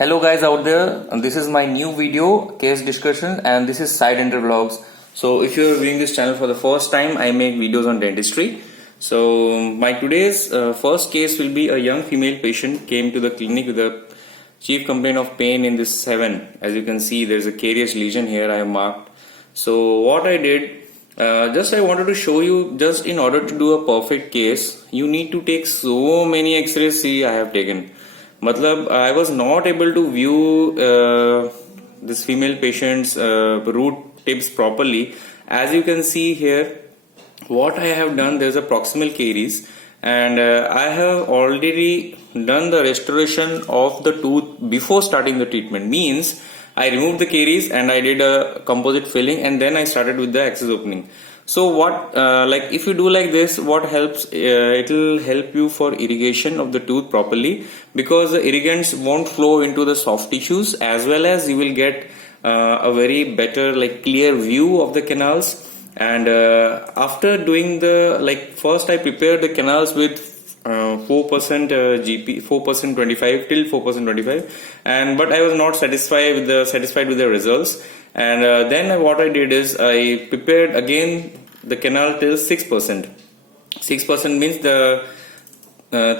Hello guys out there, and this is my new video case discussion and this is Side Enter Vlogs. So if you're viewing this channel for the first time, I make videos on dentistry. So my today's first case will be a young female patient came to the clinic with a chief complaint of pain in this 7. As you can see, there's a carious lesion here I have marked. So what I did, I wanted to show you, just in order to do a perfect case, you need to take so many x-rays. See, I have taken. Matlab, I was not able to view this female patient's root tips properly. As you can see here, what I have done, there's a proximal caries, and I have already done the restoration of the tooth before starting the treatment. Means I removed the caries and I did a composite filling, and then I started with the access opening. So what, if you do like this, what helps, it will help you for irrigation of the tooth properly, because the irrigants won't flow into the soft tissues, as well as you will get a very better clear view of the canals. And after doing the first I prepared the canals with 4% GP, 4% 25 till 4% 25, and but I was not satisfied with the results. And then what I did is I prepared again the canal till 6%. 6% means the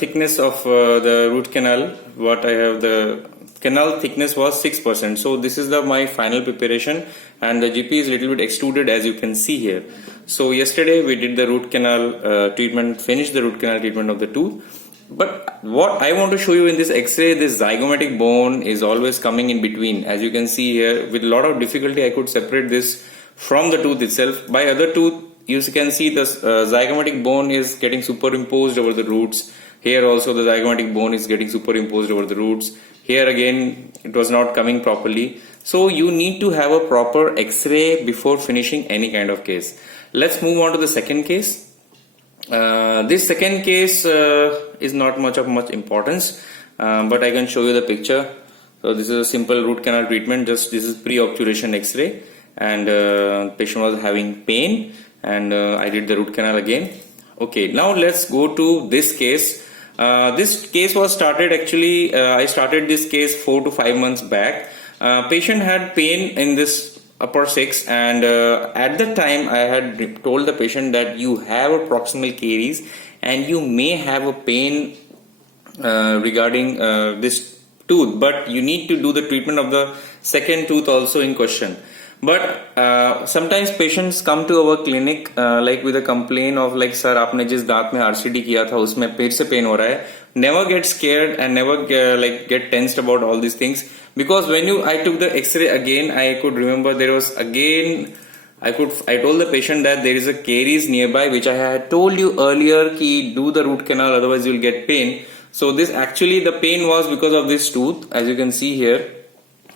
thickness of the root canal. What I have, the canal thickness was 6%. So this is my final preparation, and the GP is little bit extruded, as you can see here. So yesterday we did the root canal treatment, finished the root canal treatment of the tooth. But what I want to show you in this x-ray, this zygomatic bone is always coming in between. As you can see here, with a lot of difficulty I could separate this from the tooth itself. By other tooth, you can see the zygomatic bone is getting superimposed over the roots. Here also the zygomatic bone is getting superimposed over the roots. Here again it was not coming properly. So you need to have a proper x-ray before finishing any kind of case. Let's move on to the second case. This second case is not much importance, but I can show you the picture. So this is a simple root canal treatment. Just this is pre-obturation x-ray, and patient was having pain, and I did the root canal again. Okay, now let's go to this case. This case was started actually, I started this case 4 to 5 months back. Patient had pain in this upper 6, and at the time I had told the patient that you have a proximal caries and you may have a pain regarding this tooth, but you need to do the treatment of the second tooth also in question. But sometimes patients come to our clinic with a complaint of sir आपने जिस दांत में RCT किया था उसमें फिर से pen हो रहा है. Never get scared and never get tensed about all these things, because when I took the x-ray again, I could remember there was again, I told the patient that there is a caries nearby, which I had told you earlier ki do the root canal, otherwise you will get pain. So this actually, the pain was because of this tooth. As you can see here,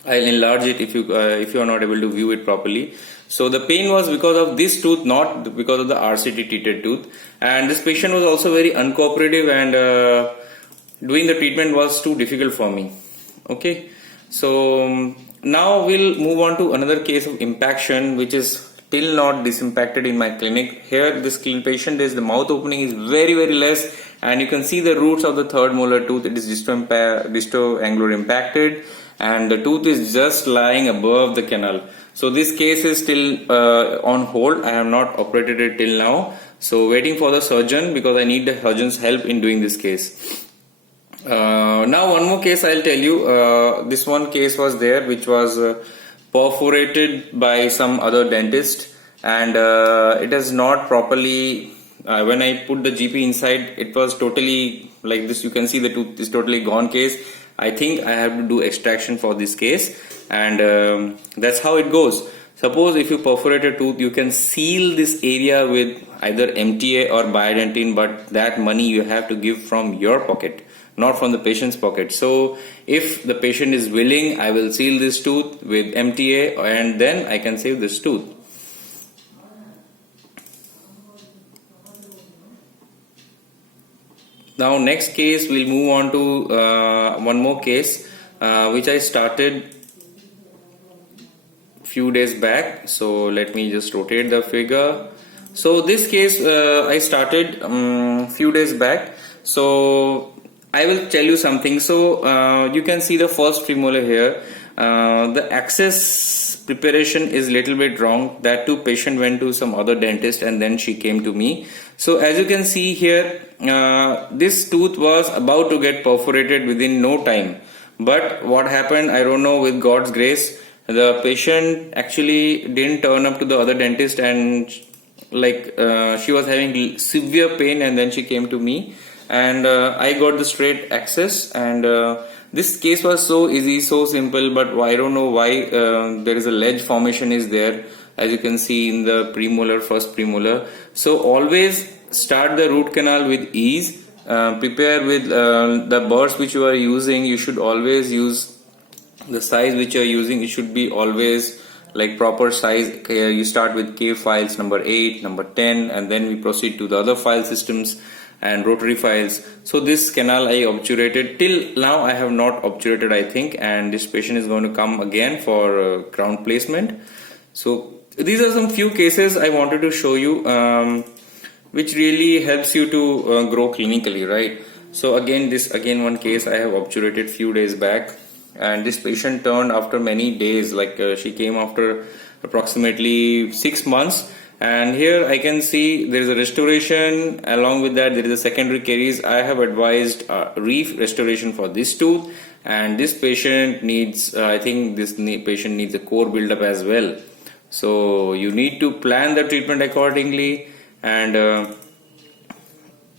I'll enlarge it if you are not able to view it properly. So the pain was because of this tooth, not because of the RCT treated tooth. And this patient was also very uncooperative, and doing the treatment was too difficult for me. Okay, so now we'll move on to another case of impaction, which is still not disimpacted in my clinic. Here this patient is, the mouth opening is very less, and you can see the roots of the third molar tooth. It is disto-angular impacted, and the tooth is just lying above the canal. So this case is still on hold. I have not operated it till now, so waiting for the surgeon, because I need the surgeon's help in doing this case. Now one more case I'll tell you. This one case was there which was perforated by some other dentist, and it is not properly, when I put the GP inside, it was totally like this. You can see the tooth is totally gone case. I think I have to do extraction for this case, and that's how it goes. Suppose if you perforate a tooth, you can seal this area with either MTA or Biodentine, but that money you have to give from your pocket, not from the patient's pocket. So if the patient is willing, I will seal this tooth with MTA, and then I can save this tooth. Now next case, we'll move on to one more case which I started few days back. So let me just rotate the figure. So this case I started few days back. So I will tell you something. So you can see the first premolar here. The access preparation is little bit wrong. That too, patient went to some other dentist and then she came to me. So as you can see here, this tooth was about to get perforated within no time. But what happened, I don't know, with God's grace, the patient actually didn't turn up to the other dentist, and she was having severe pain, and then she came to me, and I got the straight access, and this case was so easy, so simple, but I don't know why there is a ledge formation is there, as you can see in the premolar, first premolar. So always start the root canal with ease. Prepare with the burrs which you are using. You should always use the size which you are using. It should be always like proper size. You start with K files number 8, number 10, and then we proceed to the other file systems and rotary files. So this canal I obturated. Till now I have not obturated, I think, and this patient is going to come again for crown placement. So these are some few cases I wanted to show you, which really helps you to grow clinically, right? So again, one case I have obturated few days back, and this patient turned after many days, she came after approximately 6 months, and here I can see there is a restoration. Along with that, there is a secondary caries. I have advised restoration for this tooth, and this patient needs, I think this patient needs a core buildup as well. So you need to plan the treatment accordingly. And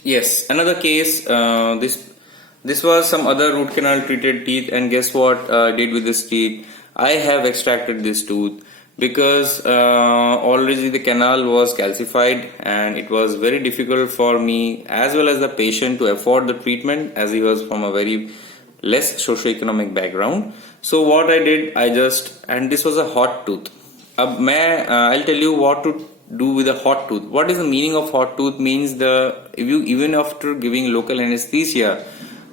yes, another case, this was some other root canal treated teeth, and guess what I did with this teeth? I have extracted this tooth because already the canal was calcified, and it was very difficult for me as well as the patient to afford the treatment, as he was from a very less socioeconomic background. So what I did, and this was a hot tooth. I'll tell you what to do with a hot tooth. What is the meaning of hot tooth? Means even after giving local anesthesia,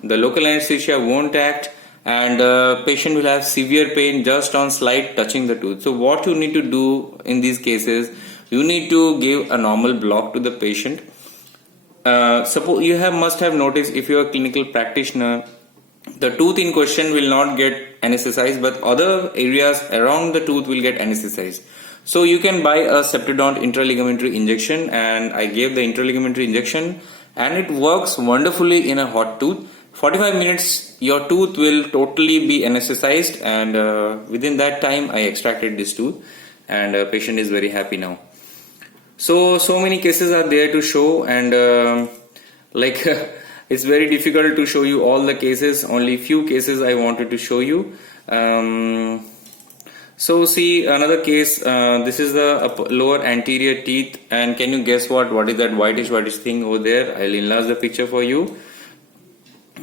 the local anesthesia won't act, and the patient will have severe pain just on slight touching the tooth. So what you need to do in these cases, you need to give a normal block to the patient. Suppose you must have noticed, if you are a clinical practitioner, the tooth in question will not get anesthetized, but other areas around the tooth will get anesthetized. So you can buy a Septidont intraligamentary injection, and I gave the intraligamentary injection, and it works wonderfully in a hot tooth. 45 minutes your tooth will totally be anesthetized, and within that time I extracted this tooth, and patient is very happy now. So many cases are there to show, and it's very difficult to show you all the cases. Only few cases I wanted to show you. So see another case. This is the lower anterior teeth, and can you guess what is that whitish thing over there? I'll enlarge the picture for you.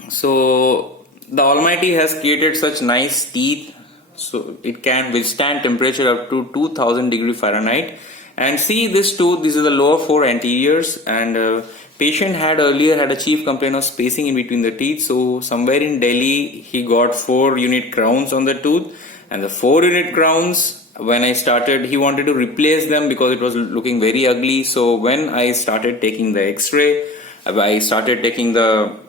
So the Almighty has created such nice teeth, so it can withstand temperature up to 2000 degree Fahrenheit. And see this tooth, this is the lower 4 anteriors, and patient earlier had a chief complaint of spacing in between the teeth. So somewhere in Delhi he got 4 unit crowns on the tooth, and the 4 unit crowns, when I started, he wanted to replace them because it was looking very ugly. So when I started taking the x-ray, I started taking the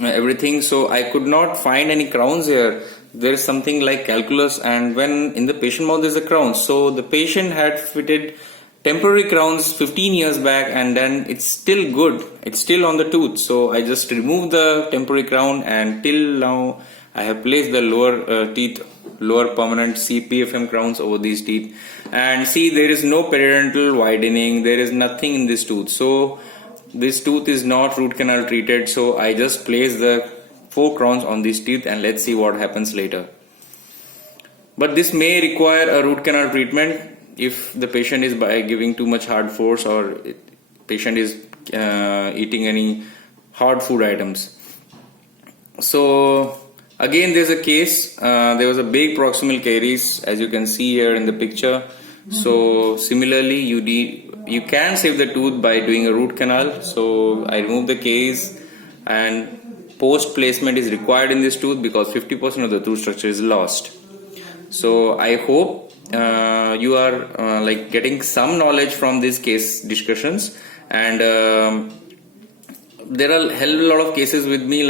everything, so I could not find any crowns here. There is something like calculus, and when in the patient mouth there is a crown. So the patient had fitted temporary crowns 15 years back, and then it's still good, it's still on the tooth. So I just removed the temporary crown, and till now I have placed the lower permanent CPFM crowns over these teeth. And see, there is no periodontal widening, there is nothing in this tooth. So this tooth is not root canal treated. So I just place the 4 crowns on these teeth, and let's see what happens later. But this may require a root canal treatment if the patient is by giving too much hard force, or patient is eating any hard food items. So again, there's a case, there was a big proximal caries, as you can see here in the picture. So similarly, you can save the tooth by doing a root canal. So I removed the caries, and post placement is required in this tooth because 50% of the tooth structure is lost. So I hope you are getting some knowledge from these case discussions, and there are a hell of a lot of cases with me.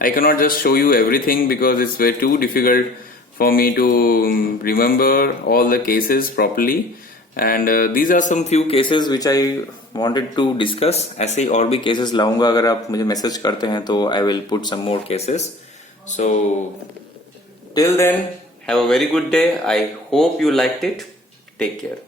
I cannot just show you everything because it's way too difficult for me to remember all the cases properly. And these are some few cases which I wanted to discuss. ऐसे ही और भी cases लाऊंगा, अगर आप मुझे message करते हैं तो I will put some more cases. So till then, have a very good day. I hope you liked it. Take care.